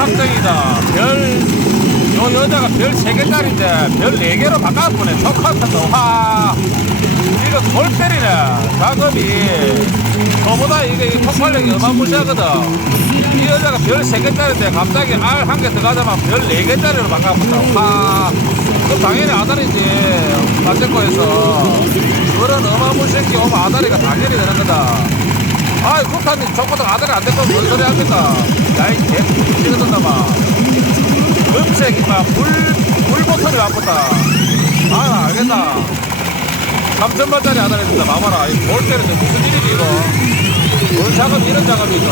확정이다. 별, 요 여자가 별 3개짜리인데 별 4개로 바꿔보네. 똑같아서. 와. 이거 골 때리네. 작업이. 저보다 이게 이 폭발력이 어마무시하거든. 이 여자가 별 3개짜리인데 갑자기 알 한 개 들어가자마자 별 4개짜리로 바꿔본다. 와. 그럼 당연히 아다리지. 반대거에서. 그런 어마무시한 게 오면 아다리가 당연히 되는 거다. 아이 국한님 저보다 아들이 안 됐고 뭔 소리 합니까? 야이 개 찍어둔다마 음색이 막불 불버튼이 왔겠다. 아 알겠다. 3천만짜리 아들 해준다. 봐봐라. 이볼 때는데 무슨 일이지 이거? 뭔 작업 이런 작업이 이거?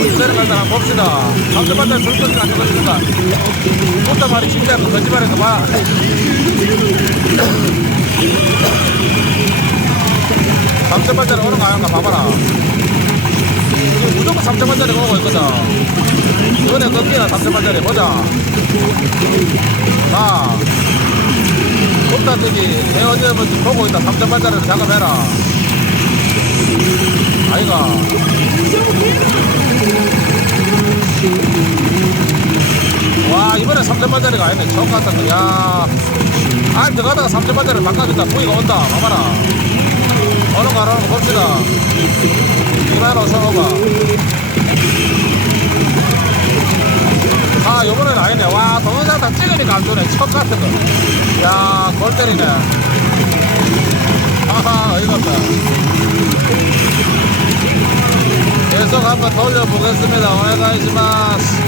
어디서 갈다 한번 봅시다. 3천만짜리 줄 것이 안 줄것인가 혼자 말이 진짜 그 거짓말인가 봐 3천만짜리 오는 거 아닌가 봐봐라. 이거 무조건 3천만짜리 오고 있거든. 이번에 꺾기나 3천만짜리 보자. 자. 곱다 저기, 내 어제 한번 보고 있다. 3천만짜리로 작업해라. 아이가. 와, 이번에 3천만짜리가 아니네. 처음 같은 거. 야. 알 들어가다가 3천만짜리 바꿔준다. 부위가 온다. 봐봐라. 봅시다. 이만호 선호가. 아, 요번엔 아니네. 와, 동영상 다 찍으니까 안 주네. 척 같은 거. 야, 골 때리네. 어이가 없다. 계속 한번 돌려보겠습니다. 오네가이시마스.